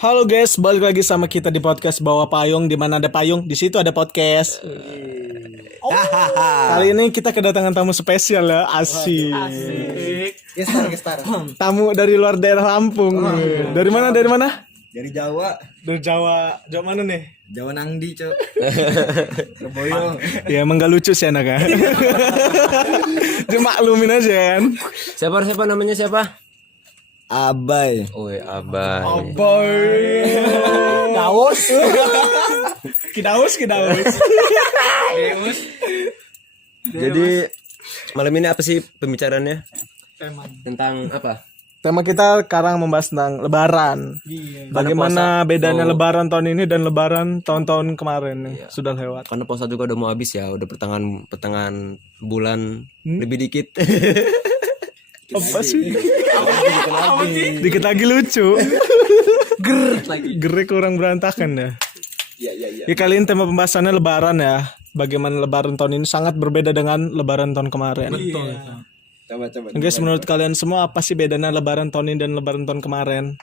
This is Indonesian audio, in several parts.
Halo guys, balik lagi sama kita di podcast Bawah Payung. Di mana ada payung, di situ ada podcast. Kali ini kita kedatangan tamu spesial ya, asik. Gestar. Tamu dari luar daerah Lampung. Dari mana? Dari Jawa. Dari Jawa. Jawa mana nih? Jawa Nangdi, Cok. Surabaya. Ya emang gak lucu sih anaknya. Cuma maklumin aja kan. Siapa namanya siapa? Abai. Oi, Abai. Boy. Daus. Kidaus. Jadi malam ini apa sih pembicaraannya? Tentang apa? Tema kita sekarang membahas tentang Lebaran. Bagaimana bedanya Lebaran tahun ini dan Lebaran tahun-tahun kemarin yang sudah lewat. Karena puasa juga udah mau habis ya, udah pertengahan bulan lebih dikit. Apa sih? Dikit lagi lucu. Gerik kurang berantakan ya. Ya kali ini tema pembahasannya Lebaran ya. Bagaimana Lebaran tahun ini sangat berbeda dengan Lebaran tahun kemarin. Betul. Coba. Guys, menurut kalian semua apa sih bedanya Lebaran tahun ini dan Lebaran tahun kemarin?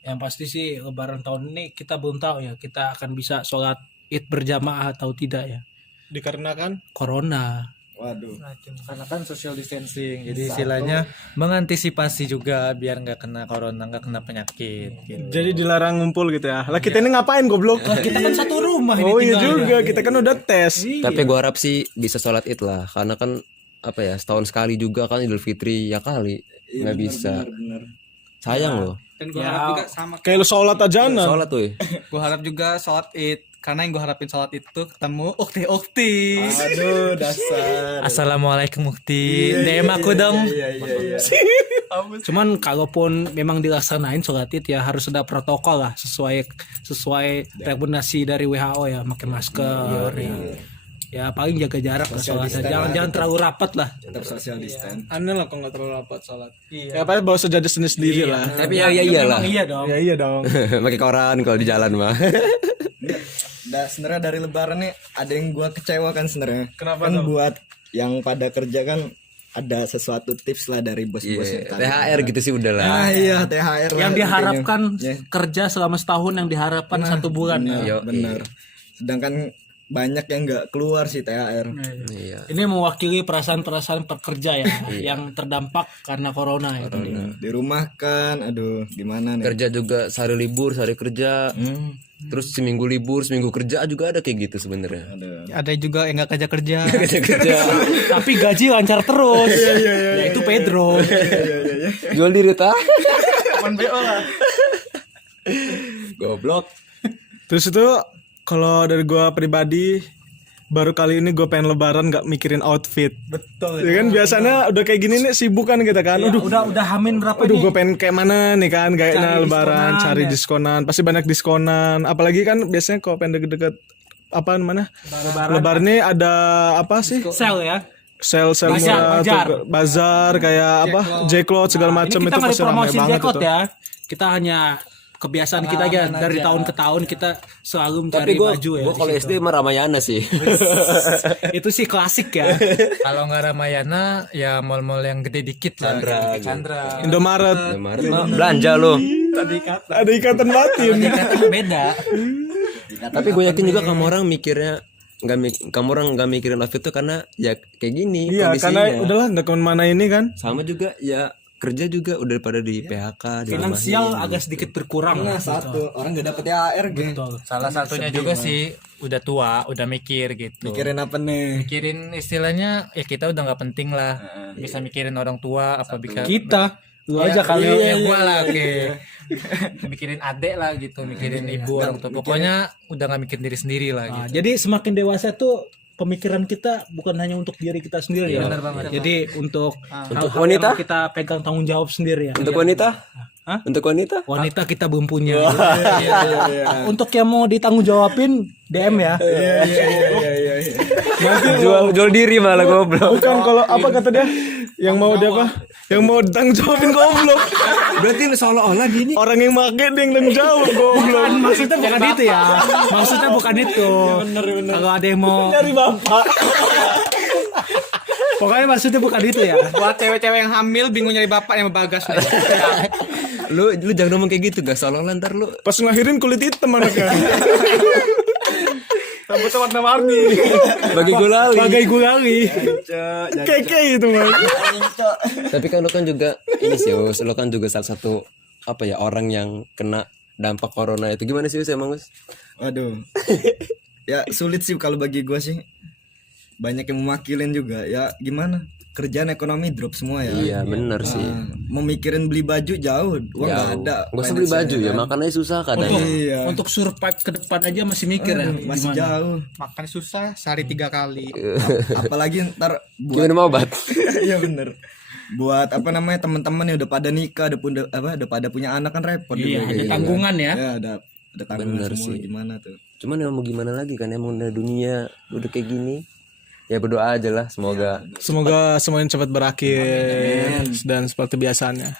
Yang pasti sih Lebaran tahun ini kita belum tahu ya kita akan bisa sholat Id berjamaah atau tidak ya. Dikarenakan Corona. Waduh. Karena kan social distancing, jadi istilahnya mengantisipasi juga biar nggak kena corona, nggak kena penyakit. Gitu. jadi dilarang ngumpul gitu ya. Lah kita ini ngapain goblok? Kita kan satu rumah ini Oh iya tinggalnya. juga, kita kan udah tes. Tapi gua harap sih bisa sholat Id lah, karena kan apa ya, setahun sekali juga kan Idul Fitri ya kali. Nggak bisa. Bener. Sayang loh. Dan gue Ya, harap juga sama. Kayak lu sholat aja nah. Sholat tuh. Gue harap juga sholat id. Karena yang gue harapin sholat itu ketemu ukti. Aduh, dasar. Assalamualaikum Mukti, DM aku dong. Iya. Cuman kalaupun memang dilaksanain sholat Id ya harus ada protokol lah sesuai rekomendasi dari WHO ya, pakai masker ya paling jaga jarak lah sholatnya. Jangan terlalu rapat lah. Tetap social distance. Aneh lah kalau nggak terlalu rapat sholat. Ya apa bawa sejadah sendiri lah. Tapi ya iyalah. Iya dong. Ya iya dong. Pakai koran kalau di jalan mah. Sebenarnya dari Lebaran nih ada yang gua kecewa kan sebenarnya. Kenapa kan tuh? buat yang pada kerja kan ada sesuatu tips lah dari bos-bos. THR gitu sih udah lah. Ah iya, THR lah. Yang diharapkan Ya. kerja selama setahun yang diharapkan 1 bulan. Bener. Sedangkan banyak yang nggak keluar sih THR. Iya. Ini mewakili perasaan-perasaan pekerja ya yang terdampak karena corona ya tadi. Di rumah kan, aduh gimana nih? Kerja juga sehari libur, sehari kerja. Terus seminggu libur, seminggu kerja juga ada kayak gitu sebenarnya. Ada juga yang gak kerja. Kerja. Tapi gaji lancar terus. Ya itu Pedro. Jual diri tah. BO lah. Goblok. Terus itu kalau dari gua pribadi baru kali ini gue pengen Lebaran nggak mikirin outfit. Betul. Ya kan biasanya udah kayak gini nih sibuk kan kita kan. Udah hamin berapa Aduh nih? gue pengen kayak mana nih kan kayaknya Cari Lebaran diskonan, cari ya. diskonan pasti banyak diskonan. Apalagi kan biasanya kalau pengen deket-deket apa mana Lebaran nih ada apa sih Sel ya. sel murah tuh, bazar kayak apa J-Cloth segala macam Ini itu kita nggak pasti ramai promosi banget J-Cloth itu. ya. Kita hanya kebiasaan kita aja dari tahun ke tahun kita selalu mencari Tapi baju ya. gue kalau SD mah Ramayana sih. Itu sih klasik ya. Kalau nggak Ramayana, ya mall-mall yang gede dikit lah. Chandra. Indomaret Belanja lo. ada ikatan batin. Beda. Tapi gue yakin juga kamu orang mikirnya kamu orang nggak mikirin outfit tuh karena ya kayak gini Iya kondisinya. karena udahlah nggak kemana ini kan. Sama juga ya kerja juga udah pada di PHK di Finansial agak sedikit berkurang. Nah, satu orang nggak dapet THR gitu. Salah satunya juga sih udah tua, udah mikir gitu. Mikirin apa nih? Mikirin istilahnya ya kita udah nggak penting lah. Bisa mikirin orang tua apa bisa Kita lu aja kali ya gua lah mikirin adek lah gitu, mikirin ibu orang tua. Pokoknya udah nggak mikirin diri sendiri lah gitu. Nah, jadi semakin dewasa tuh pemikiran kita bukan hanya untuk diri kita sendiri ya. Jadi untuk hal-hal wanita? yang kita pegang tanggung jawab sendiri ya. Untuk wanita? Hah? Untuk wanita? Wanita kita belum punya. Untuk yang mau ditanggung jawabin DM ya. Jual diri malah goblok. Bukan kalau apa kata dia yang mau dia apa yang mau tanggung jawabin goblok. Berarti seolah-olah gini. Orang yang make dia yang tanggung jawab goblok. Maksudnya bukan itu ya. Maksudnya bukan itu. Kalau ada yang mau Dari bapak. pokoknya maksudnya bukan itu ya. Buat cewek-cewek yang hamil bingung nyari bapak yang bagas. Lu jangan ngomong kayak gitu, gak seolah-olah ntar lu Pas ngelahirin kulit hitam anaknya. Rambutnya warna-warni. bagi gulali. Bagai gulali. Keke itu man. Tapi kan lu kan juga ini sih, Us, lu kan juga salah satu apa ya orang yang kena dampak corona itu. Gimana sih Us emang Us? Waduh. Ya sulit sih kalau bagi gua sih. Banyak yang memakilin juga. Ya gimana? Kerjaan ekonomi drop semua ya. Iya bener sih. Mau mikirin beli baju jauh, uang nggak ada. Gak usah beli baju ya, makannya susah kadang. Iya. Untuk survive ke depan aja masih mikir ya. Masih jauh. Makan susah sehari 3 kali. Apalagi ntar buat Gimana mau obat? Iya bener. Buat apa namanya teman-teman yang udah pada nikah, udah pada punya anak kan repot Iya, juga. ada tanggungan ya. Ya ada tanggungan Bener semua sih. gimana tuh. Cuman ya mau gimana lagi kan, emang udah dunia udah kayak gini. Ya berdoa aja lah, semoga Semoga semuanya cepat berakhir dan seperti biasanya.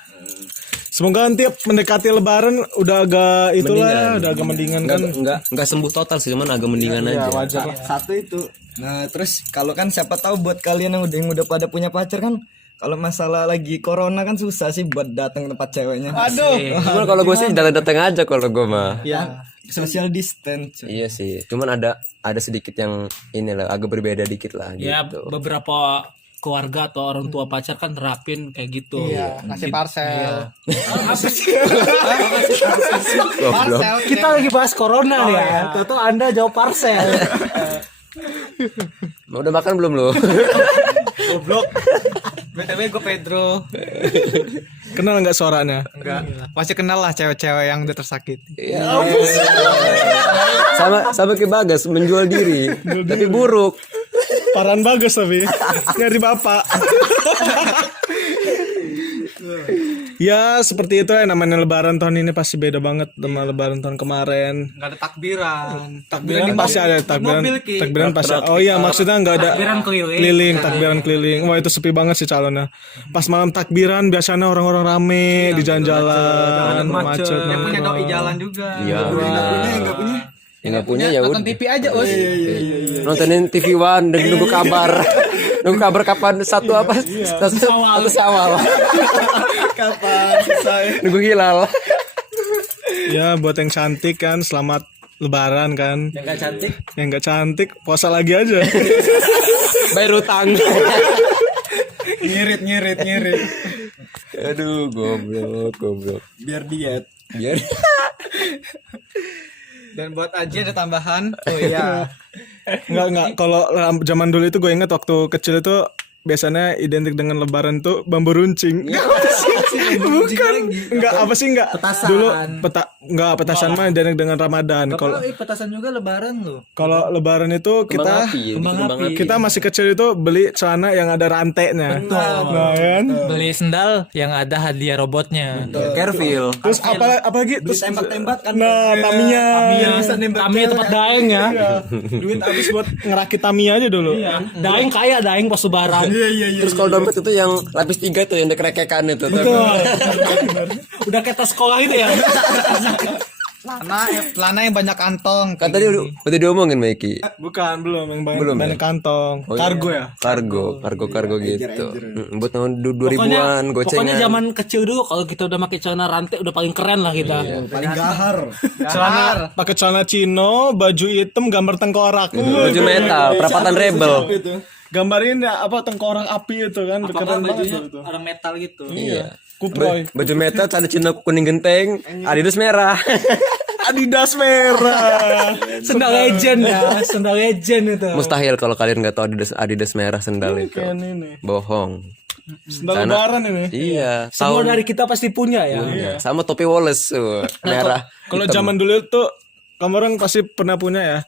Semoga nanti mendekati lebaran udah agak itulah, udah agak mendingan kan. nggak sembuh total sih, cuman agak mendingan aja. Wajar. Satu itu. Nah, terus kalau kan siapa tahu buat kalian yang udah pada punya pacar kan, kalau masalah lagi corona kan susah sih buat datang ke tempat ceweknya. Cuman kalau gue sih datang aja kalau gue mah. Ya, social distance. Iya sih, cuman ada sedikit yang inilah agak berbeda dikit lah Ya gitu. beberapa keluarga atau orang tua pacar kan terapin kayak gitu. Iya, ngasih parcel. Goblok. Kita lagi bahas corona nih ya. Tuh Anda jawab parcel. Udah makan belum lo? BTW gue Pedro. Kenal nggak suaranya? Enggak. Pasti kenal lah cewek-cewek yang udah tersakiti. sama kayak Bagas menjual diri, tapi buruk. Paran bagus tapi nyari bapak. Ya seperti itu ya, namanya lebaran tahun ini pasti beda banget sama lebaran tahun kemarin. Enggak ada takbiran. Takbiran pasti ada takbiran. mobil, Ki. Takbiran pasti. Oh iya maksudnya nggak ada Takbiran keliling. takbiran keliling. Wah itu sepi banget sih calonnya. Pas malam takbiran biasanya orang-orang rame di jalan-jalan, macet. Yang punya doi jalan juga. Iya. Yang nggak punya ya Nonton udah. TV aja, Us. Nontonin TV One dan nunggu kabar. Nunggu kabar kapan satu apa? Satu Syawal. Kapan selesai? Nunggu hilal. Ya buat yang cantik kan selamat lebaran kan. Yang gak cantik. Yang nggak cantik puasa lagi aja. Bayar utang. Nyirit. Aduh, goblok. Biar diet. Biar Dan buat Aji ada tambahan. Oh iya. Enggak kalau zaman dulu itu gue inget waktu kecil itu biasanya identik dengan lebaran tuh bambu runcing. Bukan. Enggak apa sih enggak. Petasan. Dulu petasan mah identik dengan Ramadan. Kalau petasan juga lebaran loh. kalau lebaran itu kita kembang api. kita masih kecil itu beli celana yang ada rantainya. Nah, kan? Beli sendal yang ada hadiah robotnya. Careful. Terus apalagi terus Tembak-tembak kan. nah, Tamiya. Kami tempat daeng ya. Duit habis buat ngerakit Tamiya aja dulu. Daeng kaya daeng pas lebaran. Terus kalau dompet itu yang lapis 3 tuh yang dikerekekan itu. Udah kayak tas sekolah itu ya. Celana yang banyak kantong. Kan tadi udah diomongin Mikey. Bukan, belum yang Belum banyak ya? kantong. Oh, iya. Kargo ya? Kargo gitu. Buat tahun 2000-an Pokoknya gocengan. zaman kecil dulu kalau kita udah pakai celana rantai udah paling keren lah kita. Paling gahar. Celana pakai celana chino, baju hitam, gambar tengkorak. Baju metal, perapatan rebel. Gambarin ya apa tengkorak api itu kan keren banget itu. Ada metal gitu. Iya. Kuproy. Baju metal, celana Cina kuning genteng, Adidas merah. Adidas merah. Sendal legend ya, sendal legend itu. Mustahil kalau kalian nggak tahu Adidas merah sendal itu. Kan ini. Bohong. Sendal lebaran ini. Iya, Semua dari kita pasti punya ya. sama topi Wallace merah. Kalau zaman dulu tuh kamu orang pasti pernah punya ya.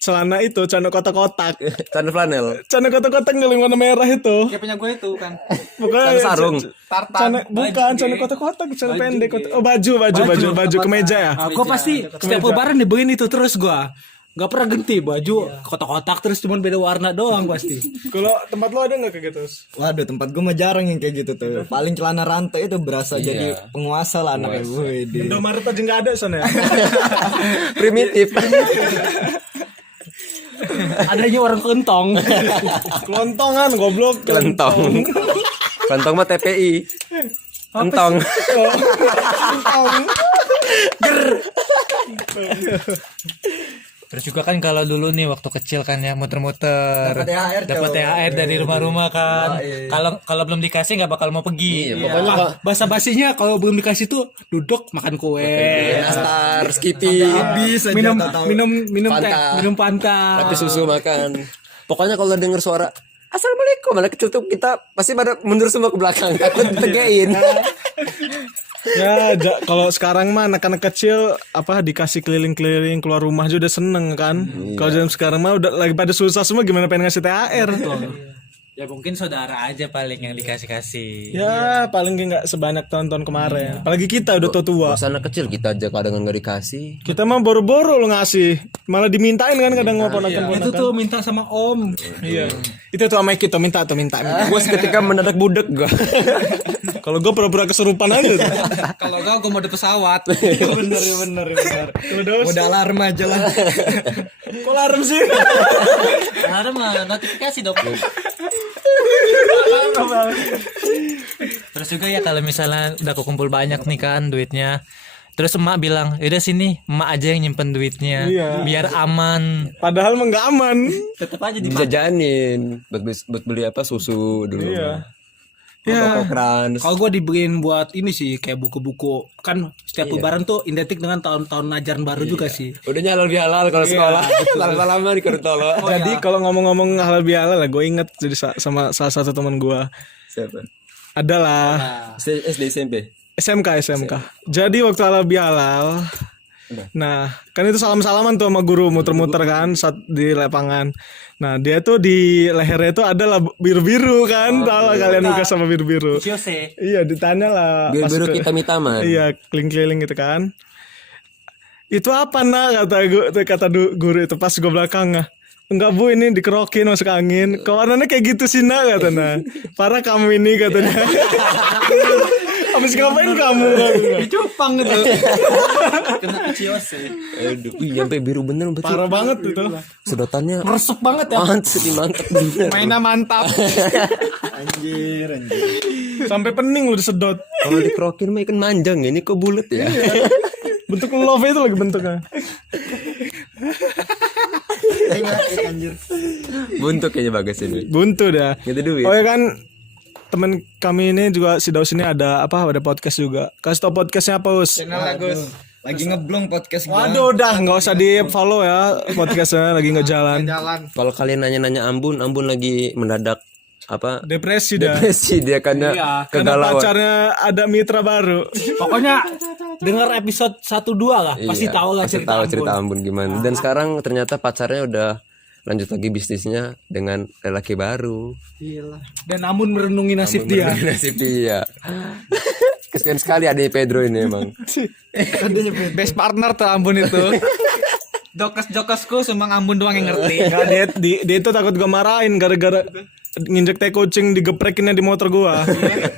Celana itu, celana kotak-kotak. Celana flanel. Celana kotak-kotak yang warna merah itu. Kayak punya gue itu kan. Bukan Celana sarung. Celana bukan celana kotak-kotak, celana pendek. Oh baju kemeja ya. Aku pasti setiap lebaran dibeliin itu terus gua. Gak pernah ganti baju kotak-kotak terus cuman beda warna doang pasti. Kalau tempat lo ada nggak kayak gitu? Waduh, tempat gue mah jarang yang kayak gitu tuh. Paling celana rantai itu berasa jadi penguasa lah anaknya. Wih, Indomaret aja nggak ada sana ya. Primitif. Adanya orang kentong. Kelontongan goblok. Kelentong. Kelentong mah TPI. Entong. Terus juga kan kalau dulu nih waktu kecil kan ya muter-muter Dapat THR, dapat Cok. THR dari rumah-rumah kan. iya. Kalau belum dikasih nggak bakal mau pergi. Iya, pokoknya kok Bahasa basinya kalau belum dikasih tuh duduk makan kue. Nastar, Skippy, Habis aja minum tahu-tahu. minum minum teh, Fanta. minum Fanta. tapi susu makan. Pokoknya kalau denger suara Assalamualaikum, anak kecil tuh kita pasti pada mundur semua ke belakang, takut tegain. Ya, kalau sekarang mah anak-anak kecil apa dikasih keliling-keliling keluar rumah aja udah seneng kan. Kalau zaman sekarang mah udah lagi pada susah semua gimana pengen ngasih THR. Ya mungkin saudara aja paling yang dikasih-kasih. Ya, paling nggak sebanyak tahun-tahun kemarin. Apalagi kita udah tua-tua. Pas anak kecil kita aja kadang nggak dikasih. Kita mah boro-boro lo ngasih. Malah dimintain kan kadang mau ponakan-ponakan. Itu tuh minta sama om. Iya. Itu tuh sama kita minta. Gue ketika mendadak budek gue. Kalau gue pura-pura kesurupan aja tuh. Kalau gak gue mode pesawat. bener. Kalau dos, Udah alarm aja lah. kok alarm sih? Ada mah notifikasi dong. Terus juga ya kalau misalnya udah kekumpul banyak nih kan duitnya. Terus emak bilang, "Udah sini, emak aja yang nyimpen duitnya Iya. biar aman." Padahal mah nggak aman. Tetap aja Dijajanin buat beli apa susu dulu. Iya. Ya. Krans. Kalau gue dibeliin buat ini sih kayak buku-buku kan setiap lebaran tuh identik dengan tahun-tahun ajaran baru juga sih. Udahnya halal bihalal kalau sekolah. Lama-lama di Kertolo. Jadi kalau ngomong-ngomong halal bihalal lah, gue inget jadi sama salah satu teman gue. Siapa? Adalah SD SMP. SMK. Jadi waktu halal bihalal, nah kan itu salam-salaman tuh sama guru muter-muter kan saat di lapangan. Nah dia tuh di lehernya tuh ada lah biru-biru kan, tahu lah kalian muka sama biru-biru. Jose. Iya ditanya lah. pas Biru-biru ke- hitam-hitaman. Iya keliling-keliling gitu kan. Itu apa nak kata guru itu pas gue belakang. Enggak bu, ini dikerokin masuk angin. Kok warnanya kayak gitu sih nak katanya. Parah kamu ini katanya. Habis ngapain kamu? Cupang gitu. Kena Jose. Aduh, sampai biru bener berarti. Parah banget itu. Sedotannya Resep banget ya. mantap bener. Mainnya mantap. Anjir. Sampai pening lu disedot. Kalau dikerokin mah ikan manjang ya, ini kok bulat ya. Bentuk love itu lagi bentuknya. Anjir. Buntuk kayaknya bagus ini. Buntu dah. Gitu duit. Oh ya kan temen kami ini juga si Daus ini ada podcast juga. Kasih tau podcastnya apa Us? Channel Agus. Lagi ngeblong podcast gua. Waduh udah nggak usah di follow ya podcastnya lagi nggak jalan. Jalan. Kalau kalian nanya-nanya Ambun lagi mendadak apa? Depresi dah. Depresi dia karena Karena kegalauan. pacarnya ada mitra baru. Pokoknya dengar episode 1-2 lah, pasti Iya, tahu lah pasti tahu cerita Ambun gimana. Dan sekarang ternyata pacarnya udah lanjut lagi bisnisnya dengan lelaki baru. Dan namun merenungi nasib dia. Nasib dia. Kesian sekali adanya Pedro ini emang. Best partner tuh Ambon itu. Jokes-jokesku cuma Ambon doang yang ngerti. Nggak, dia itu takut gue marahin gara-gara nginjek tai kucing digeprekinnya di motor gua.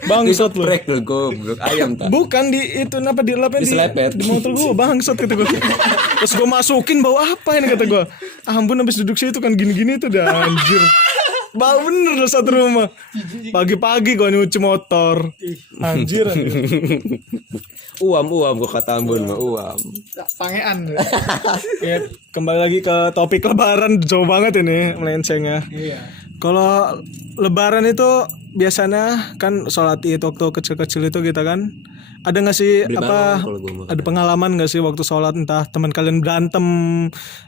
Bangsat lu. Brek lu goblok ayam tak. Bukan di itu kenapa dilepet Diselepet. di motor gua bangsat kata gua. Terus gua masukin bawa apa ini kata gua. Ah, ampun habis duduk situ kan gini-gini tuh dah anjir. Bau bener dah satu rumah. Pagi-pagi gua nyuci motor. Anjir. Uam gua kata Ambon mah uam. Pangean. Ya, kembali lagi ke topik lebaran jauh banget ini melencengnya. Iya. Kalau lebaran itu biasanya kan sholat Id waktu kecil-kecil itu kita kan ada nggak sih Beli apa balon kalau gua mah. ada pengalaman nggak sih waktu sholat entah teman kalian berantem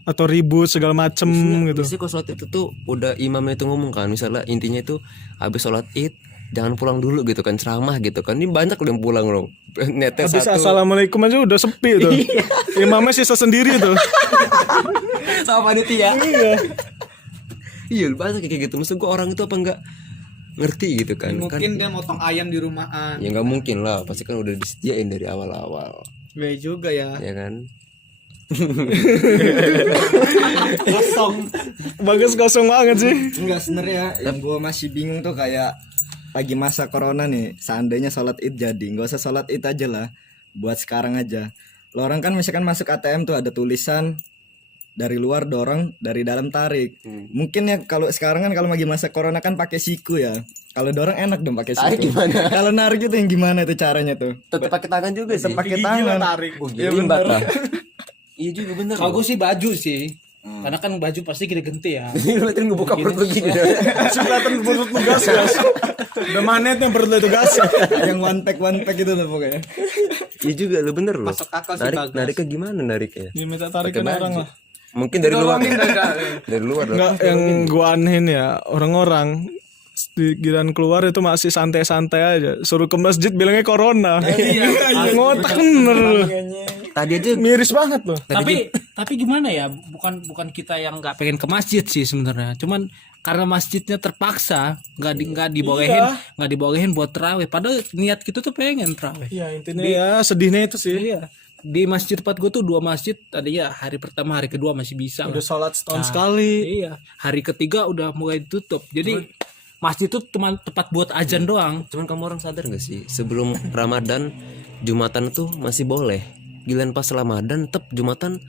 atau ribut segala macem gitu. Biasanya kalau sholat itu tuh udah imamnya itu ngomong kan, misalnya intinya itu habis sholat Id jangan pulang dulu gitu kan, ceramah gitu kan. Ini banyak udah yang pulang loh. Netes Habis satu. assalamualaikum aja udah sepi tuh. Imamnya sisa sendiri tuh. Sama panitia. Iya. Iya, banyak kayak gitu. Maksud gua orang itu apa enggak ngerti gitu kan? Mungkin dia motong ayam di rumahan. Ya nggak mungkin lah, pasti kan udah disediain dari awal-awal, Gue juga ya. ya kan? Bagus kosong banget sih. Enggak sebenarnya yang gua masih bingung tuh kayak lagi masa corona nih, seandainya sholat Id jadi, nggak usah sholat Id aja lah, buat sekarang aja. Lo orang kan misalkan masuk ATM tuh ada tulisan dari luar dorong, dari dalam tarik. Mungkin ya kalau sekarang kan kalau lagi masa corona kan pakai siku ya. Kalau dorong enak dong pakai siku. Tarik gimana? Kalau narik itu yang gimana itu caranya tuh? Tetap pakai tangan juga sih. Tetap pakai tangan. Oh, Iya gini, bener. Mbak. Iya juga bener. Kalau gue sih baju sih. Karena kan baju pasti gede-gede ya. Ini berarti ngebuka perut begini. Kelihatan perut lu gas. Udah manetnya perut lu itu gas. Yang one pack itu tuh pokoknya. Iya juga lu bener loh. Masuk akal sih, Bagas. Nariknya gimana nariknya? Dia minta tarikan orang lah. Mungkin dari luar. Dari luar loh. Enggak, yang gua anehin ya, orang-orang di giliran keluar itu masih santai-santai aja. Suruh ke masjid bilangnya corona. Iya, ngotak bener. Tadi aja Miris banget loh. Tapi gimana ya? Bukan kita yang nggak pengen ke masjid sih sebenarnya. Cuman karena masjidnya terpaksa nggak dibolehin buat terawih. Padahal niat kita tuh pengen terawih. Iya, intinya ya sedihnya itu sih. Iya. Di masjid tempat gue tuh 2 masjid. Tadinya hari pertama, hari kedua masih bisa. Udah sholat setahun Nah, sekali. Iya. Hari ketiga udah mulai ditutup. Jadi masjid itu cuma tempat buat ajan doang. cuman kamu orang sadar gak sih sebelum Ramadan Jumatan tuh masih boleh. Giliran pas Ramadan tetap Jumatan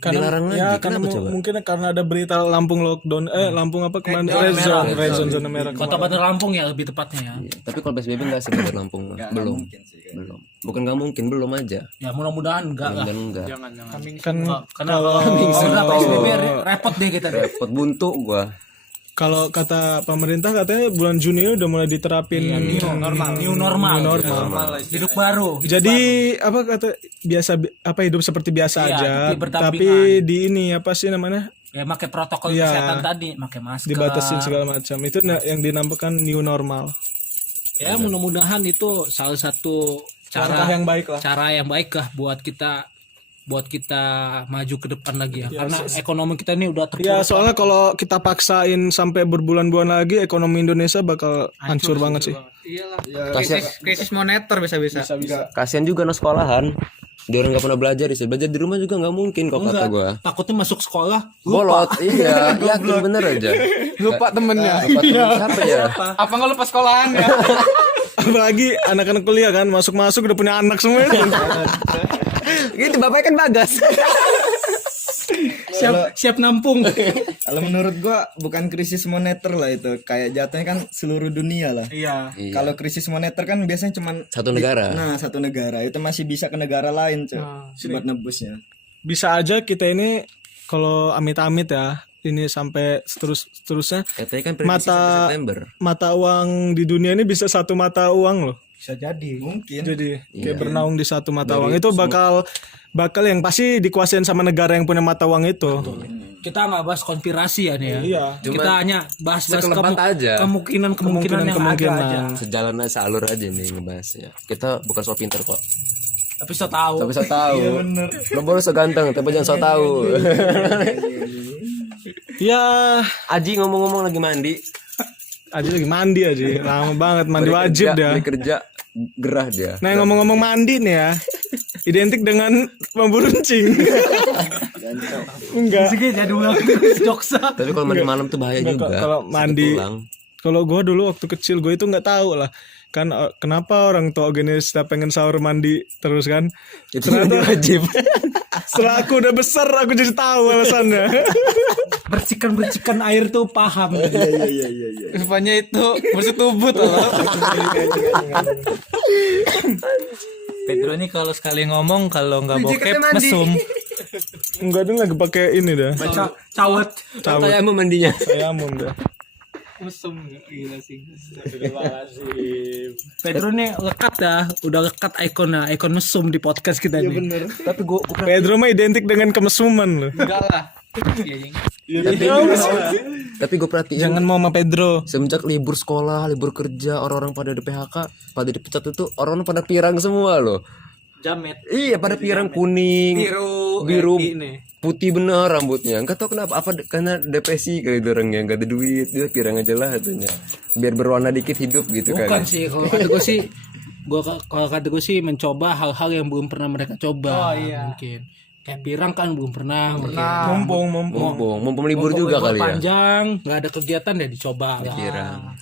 dilarang lagi. Ya, Kenapa coba? mungkin karena ada berita Lampung lockdown. Lampung apa kemarin? Red zone merah. Kota Bandar Lampung ya lebih tepatnya ya. Iya, tapi kalau PSBB enggak sih bener Lampung mah. Belum. Belum. Bukan nggak mungkin, belum aja. Ya mudah-mudahan enggak lah. Dan enggak. Kan Karena kalau enggak PSBB repot deh kita deh. Repot buntu gua. kalau kata pemerintah katanya bulan Juni udah mulai diterapin New normal. Hidup baru. Jadi apa kata hidup seperti biasa Iya, aja. tapi berdampingan. Tapi di ini apa sih namanya? Ya pakai protokol Iya. kesehatan tadi, pakai masker. Dibatasin segala macam. Itu yang dinamakan new normal. Ya mudah-mudahan itu salah satu Langkah yang baik lah. cara yang baik lah buat kita maju ke depan lagi ya. Karena ekonomi kita ini udah Ya terpuruk. soalnya kalau kita paksain sampai berbulan-bulan lagi ekonomi Indonesia bakal hancur banget sih. Iyalah. Kasian, Krisis moneter bisa-bisa. kasian juga anak sekolahan. Dia orang nggak pernah belajar, sih belajar di rumah juga nggak mungkin kok kata gua. Takutnya masuk sekolah Bolot, iya, yakin bener aja. Lupa temennya. Lupa temen siapa ya? Apa nggak lupa sekolahan ya? Apalagi anak-anak kuliah kan masuk udah punya anak semua itu. Gitu bapaknya kan Bagas. siap nampung. Kalau menurut gua bukan krisis moneter lah itu, kayak jatuhnya kan seluruh dunia lah. Iya. Kalau krisis moneter kan biasanya cuman Satu negara. Nah, satu negara itu masih bisa ke negara lain, Cok. Buat nebusnya. Bisa aja kita ini kalau amit-amit ya ini sampai terusnya Katanya kan prediksi sampai September. mata uang di dunia ini bisa satu mata uang loh. Bisa jadi. Mungkin. Jadi kayak bernaung di satu mata uang itu bakal yang pasti dikuasain sama negara yang punya mata uang itu. Kita nggak bahas konspirasi ya nih ya. Iya. Kita hanya bahas sekelebat aja. kemungkinan yang ada aja. Sejalan aja, sealur aja nih ngebahasnya. Kita bukan so pinter kok. Tapi so tahu. Tapi so tahu. Lo boleh so ganteng, tapi jangan so tahu. Ya, Aji ngomong-ngomong lagi mandi. Aji lagi mandi aja. Lama banget mandi wajib dia. Dia kerja gerah dia. Nah, ngomong-ngomong mandi nih ya. Identik dengan memburuncing. Enggak. Jadi ulang joksa. Tapi kalau mandi malam tuh bahaya juga. Kalau mandi Sakit tulang. kalau gue dulu waktu kecil gue itu nggak tahu lah kan kenapa orang tua gini setiap pengen sahur mandi terus kan Itu mandi wajib. setelah aku udah besar aku jadi tahu alasannya. Bercikan air tuh paham. Rupanya itu musuh tubuh tuh. Pedro ini kalau sekali ngomong kalau nggak bokep mesum. Enggak dong lagi pakai ini dah Cawet. Saya mau mandinya. saya amun dah. Mesum gila sih. Pedro nih lekat dah, udah lekat ikon mesum di podcast kita nih. Tapi gue Pedro mah identik dengan kemesuman loh. Enggak lah. tapi gue perhatiin Jangan mau sama Pedro. semenjak libur sekolah, libur kerja, orang-orang pada di PHK, pada dipecat itu orang-orang pada pirang semua loh. Jamet. Iya, pada pirang kuning, biru, ini. putih bener rambutnya. Enggak tahu kenapa, apa karena depresi kali itu orangnya, enggak ada duit, dia pirang aja lah katanya. Biar berwarna dikit hidup gitu Bukan kan. sih, kalau kata gue sih mencoba hal-hal yang belum pernah mereka coba. Mungkin Kayak pirang kan belum pernah. Mumpung libur juga kali ya. Panjang, nggak ada kegiatan ya dicoba.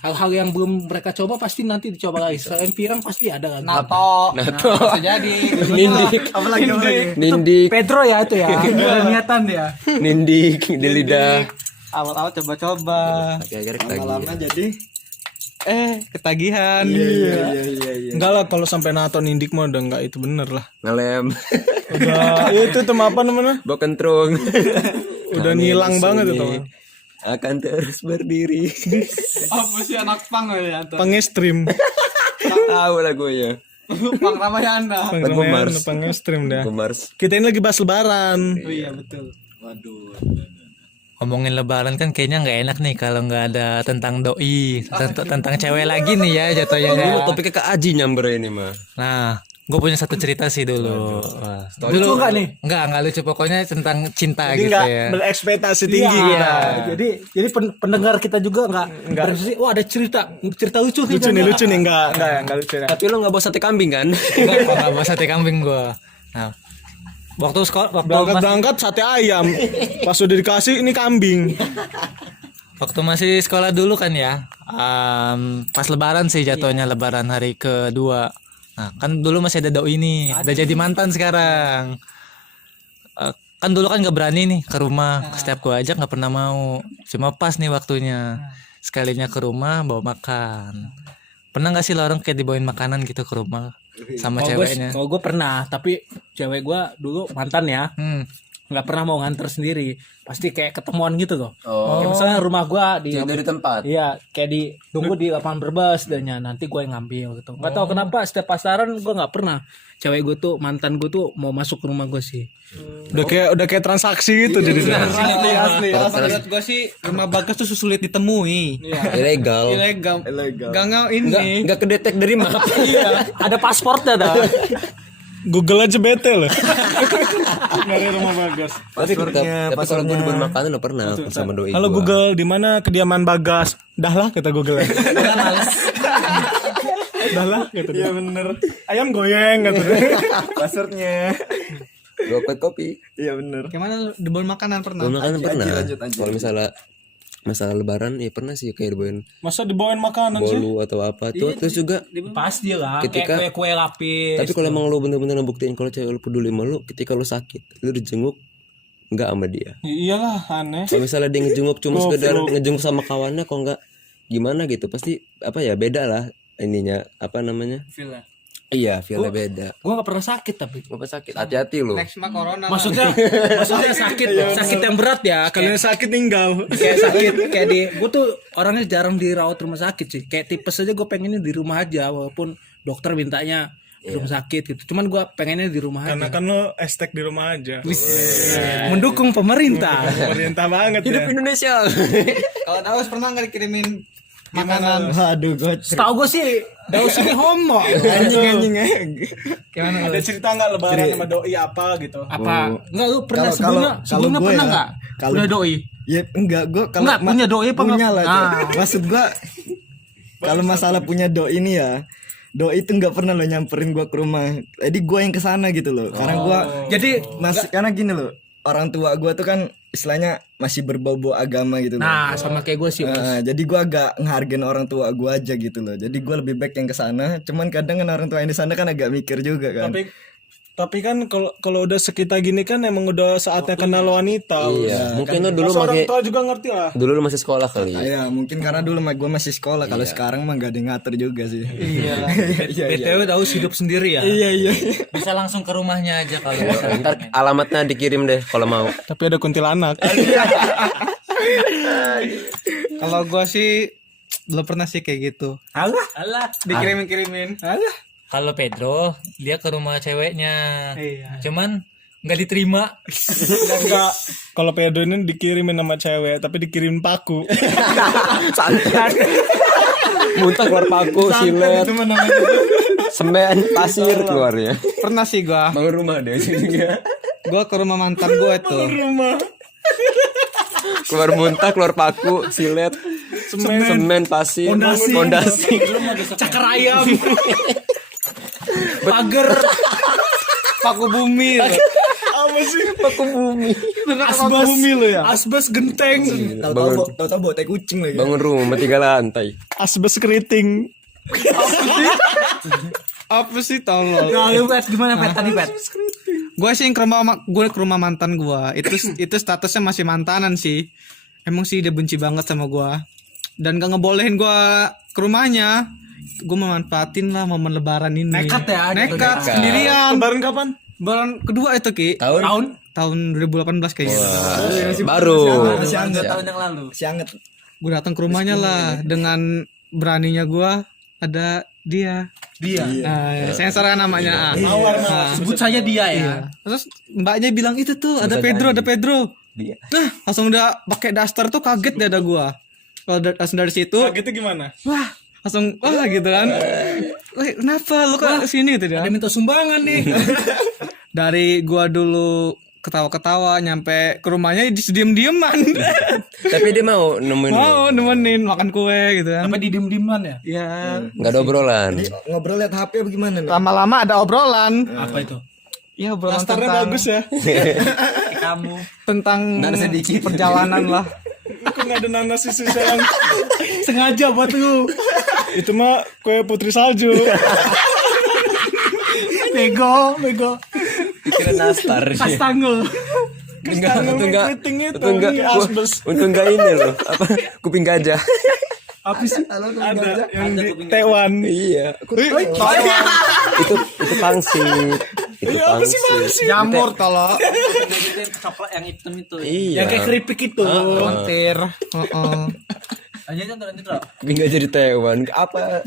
Hal-hal yang belum mereka coba pasti nanti dicoba lagi. Selain pirang pasti ada kan. Nato. Bisa jadi. Nindik. Apalagi. Nindik. Pedro ya itu ya. Ada niatan dia. Nindik di lidah. Awal-awal coba-coba. Akhir-akhir Lama-lama jadi Ketagihan. iya. Enggak lah, kalau sampai nato nindik mah udah enggak, itu bener lah. ngelem. Udah itu tem apa namanya? Bokentrung. Udah ngilang banget itu. Akan terus berdiri. Apa sih anak pang ya? Pangestream. Tahu lagunya. Pang Ramayana. Pangestream dah. Mars. Kita ini lagi bahas lebaran. Oh iya betul. Ngomongin lebaran kan kayaknya nggak enak nih kalau nggak ada tentang doi, tentang cewek lagi nih ya jatuhnya. Dulu topiknya ke Aji nyamber ini mah. Nah, gue punya satu cerita sih dulu. Wah. Lucu nggak nih? Nggak lucu, pokoknya tentang cinta Jadi gitu enggak ya. berekspektasi tinggi Iya. kita. Jadi pendengar kita juga nggak berarti wah ada cerita lucu Lucu nih enggak lucu. Tapi lo nggak bawa sate kambing kan? Nggak bawa sate kambing gue. Nah, waktu Berangkat sate ayam. Pas udah dikasih ini kambing. waktu masih sekolah dulu kan ya, pas lebaran sih jatuhnya, lebaran hari kedua. Nah kan dulu masih ada doi nih, udah jadi mantan sekarang. Kan dulu kan nggak berani nih ke rumah, setiap gua ajak nggak pernah mau. Cuma pas nih waktunya, sekalinya ke rumah bawa makan. Pernah nggak sih lo orang kayak dibawain makanan gitu ke rumah sama ceweknya? Kalau gue pernah, tapi cewek gue dulu mantan ya, nggak pernah mau nganter sendiri, pasti kayak ketemuan gitu loh. Kayak misalnya rumah gue Dari tempat. iya kayak tunggu di lapangan berbas dannya, nanti gue yang ngambil gitu. Nggak tahu kenapa setiap pasaran gue nggak pernah cewek gue tuh, mantan gue tuh mau masuk ke rumah gue sih. Udah kayak transaksi gitu jadi. Asli. Menurut gue sih rumah Bagas tuh sulit ditemui. Ilegal. Ilegal. Gak ini. Nggak kedetek dari map. Ada pasportnya dah. Google aja bete loh. Nyari rumah Bagas. Tapi kalau gue dibawain makanan lo pernah sama doi. Halo gua. Google, di mana kediaman Bagas? Dah lah kata Google. Dah lah kata dia. Iya bener. Ayam goyeng kata dia. Passwordnya. Dua kopi. Iya bener. Gimana dibawain makanan pernah? Bawa makanan pernah. lanjut. Kalau misalnya masalah lebaran ya pernah sih kayak dibawain Masa dibawain makanan sih? bolu atau apa tuh. Terus juga Pasti lah, Ketika- kayak kue lapis. tapi kalau emang lo bener-bener ngebuktiin kalau cewek lo peduli sama lo, ketika lo sakit lo dijenguk nggak sama dia. Iyalah aneh. Kalau misalnya dia ngejenguk cuma sekedar ngejenguk sama kawannya, kok nggak gimana gitu, pasti apa ya, beda lah ininya, apa namanya, iya feelnya beda. Gue nggak pernah sakit tapi. Apa sakit, hati-hati lo. Next mah corona. Maksudnya sakit, sakit yang berat ya. Kalau yang sakit tinggal. Kayak sakit kayak gue tuh orangnya jarang dirawat rumah sakit sih. Kayak tipes aja gue pengennya di rumah aja, walaupun dokter mintanya di rumah sakit gitu. Cuman gue pengennya di rumah Karena aja. kan lo estek di rumah aja. Mendukung pemerintah. Pemerintah banget Hidup ya. Indonesia. Kalau Daus pernah nggak dikirimin makanan? Aduh gue Setahu gue sih Daus ini homo. anjing. Gimana? Ada cerita nggak lebaran sama doi apa gitu? Apa? Enggak lu pernah Kalau sebelumnya gue pernah ya, enggak? kalau- Punya doi? Ya enggak, gue kalau Enggak, punya doi apa punya enggak? lah. Ah. Maksud gue kalau masalah punya doi ini ya, doi itu nggak pernah lo nyamperin gue ke rumah. Jadi gue yang kesana gitu loh. Karena gue Jadi karena gini loh, orang tua gue tuh kan istilahnya masih berbau-bau agama gitu loh. nah sama kayak gue sih. Mas. Jadi gue agak ngehargain orang tua gue aja gitu loh. Jadi gue lebih baik yang kesana. Cuman kadang kan orang tua yang di sana kan agak mikir juga kan. Tapi kan kalau udah sekitar gini kan emang udah saatnya kenal wanita. Iya, mungkin lo dulu Masa orang masih tua juga ngerti lah. dulu lo masih sekolah kali. Ya mungkin karena dulu gue masih sekolah. Kalau sekarang mah gak ada yang ngatur juga sih. Iya. BTW Daus hidup sendiri ya. Iya. Bisa langsung ke rumahnya aja kalau Ntar alamatnya dikirim deh kalau mau. Tapi ada kuntilanak. Kalau gue sih belum pernah sih kayak gitu. Alah. Dikirimin. Kalau Pedro dia ke rumah ceweknya, Iya. cuman nggak diterima. Enggak. Kalau Pedro ini dikirimin sama cewek, tapi dikirim paku. Muntah keluar paku, silet, semen, pasir keluarnya. Pernah sih gue. Bangun rumah deh sininya. Gue ke rumah mantan gue tuh. Keluar muntah, keluar paku, silet, semen, pasir, fondasi. Cakar ayam. Pagar. Paku bumi. Apa apa sih? Paku bumi. Asbas bumi lo ya. Asbes genteng. Tahu-tahu bawa tai kucing lagi. Bangun rumah 3 lantai. Asbes keriting. Apa sih tolol? Nah, lu Pet, gimana Pet tadi Pet? Gue sih ke rumah mantan gue. Itu statusnya masih mantanan sih. Emang sih dia benci banget sama gue. Dan gak ngebolehin gue ke rumahnya. Gue memanfaatin lah momen lebaran ini. Nekat ya, Nekat sendirian. Lebaran kapan? Lebaran kedua itu Ki. Tahun? Tahun 2018 kayaknya. Baru. Masih anget. Tahun yang lalu. Masih anget. Gue datang ke rumahnya lah dengan beraninya gue ada dia. Nah, sensor kan namanya. Sebut saja dia ya. Terus mbaknya bilang itu tuh ada Pedro. Dia. Nah, langsung udah pakai daster tuh kaget deh ada gua. Kalau langsung dari situ, Gitu gimana? wah, langsung wah gitu kan. Wah, kenapa lu kok kesini gitu dia? Ada minta sumbangan nih. Dari gua dulu ketawa-ketawa nyampe ke rumahnya diem-dieman. Tapi dia mau nemuin lu. Mau nemenin makan kue gitu kan. Sampai didiem-dieman ya. Iya. Enggak ada obrolan. Ngobrol liat HP apa gimana nih? Lama-lama ada obrolan. Apa itu? Iya, obrolan Starnya tentang bagus ya. Kamu. tentang perjalanan lah. Kok nggak ada nanas susu sayang? Sengaja buat lu. Itu mah kue putri salju. Bego. Kira nastar. Kastangel. Untung enggak untung enggak ini loh. Apa kuping gajah. Apa sih? Ada yang di Taiwan. Iya. Itu pangsit. Itu pangsit. Jamur tolong. Coklat yang hitam itu. Iya. Yang kayak keripik itu. Montir. Aja kan lanjut loh. Kuping gajah di Taiwan. Apa?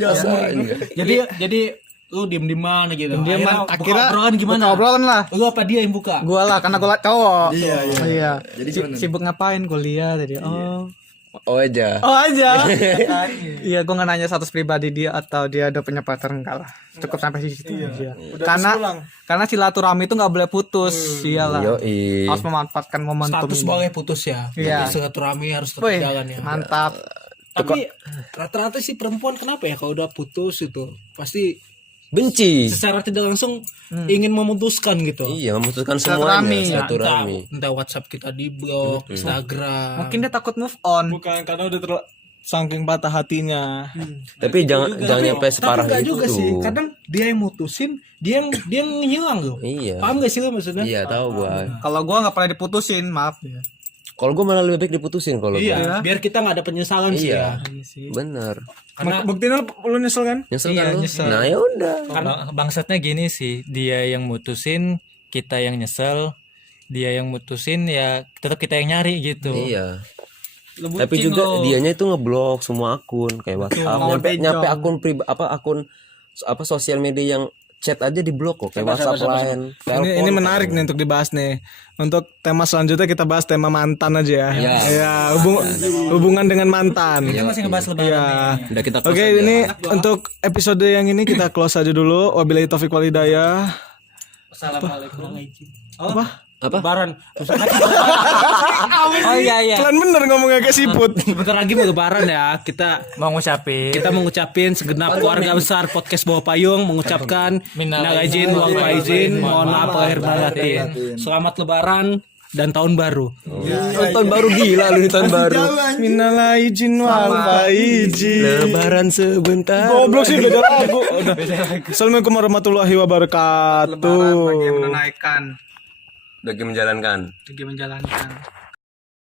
Jadi lu diem-dieman gitu. Dieman. Akhirnya obrolan gimana? Buka obrolan lah. Lu apa dia yang buka? Gua lah karena gua cowok. Iya. Jadi gimana? Sibuk ngapain kuliah tadi. Oh aja. Aja. Iya, gua nggak nanya status pribadi dia atau dia udah punya pacar, enggak lah. Cukup sampai di situ aja. Karena silaturahmi itu nggak boleh putus. Iyalah. Yoi. Harus memanfaatkan momentum. Status boleh putus ya. Iya. Jadi silaturahmi harus tetap Wih, jalan ya. mantap. Tapi rata-rata sih perempuan kenapa ya kalau udah putus itu pasti Benci. secara tidak langsung ingin memutuskan gitu. Iya, memutuskan semuanya. Silaturahmi. Entah WhatsApp kita di blok, Instagram. Mungkin dia takut move on. Bukan karena udah saking patah hatinya. Tapi jangan nyampe separah enggak itu. juga sih. Kadang dia yang mutusin, dia yang ngilang loh. Iya. Paham gak sih lo maksudnya? Iya, tahu gua. Kalau gua nggak pernah diputusin, maaf. Kalau gua malah lebih baik diputusin kalau gua. Iya, biar kita nggak ada penyesalan sih ya. Iya. Bener. Karena Buktinya lu nyesel kan? Nyesel kan lu? Nah, ya udah. Bangsatnya gini sih, dia yang mutusin, kita yang nyesel, dia yang mutusin ya tetap kita yang nyari gitu. Iya. Tapi juga dianya itu ngeblok semua akun kayak WhatsApp, nyampe akun akun sosial media yang chat aja diblok kok kayak WhatsApp lain. Ini menarik nih untuk dibahas nih. Untuk tema selanjutnya kita bahas tema mantan aja ya. Ya, hubungan dengan mantan. Kita masih ngebahas lebaran Iya. nih. Udah kita Oke, close aja. ini untuk episode yang ini kita close aja dulu. Wabillahi taufiq walhidayah. Assalamualaikum. Apa? Lebaran. Oh iya. Kalian bener ngomongnya kayak siput. Bentar lagi mau lebaran ya. Kita mengucapin segenap keluarga besar podcast Bawah Payung mengucapkan minal aidin wal faizin, mohon maaf lahir batin. Selamat lebaran dan tahun baru. Tahun baru gila lu tahun baru. Minal aidin wal faizin. Lebaran sebentar. Goblok sih beda lagu. Udah. Assalamualaikum warahmatullahi wabarakatuh. Bagi menunaikan, Bagi menjalankan. bagi menjalankan.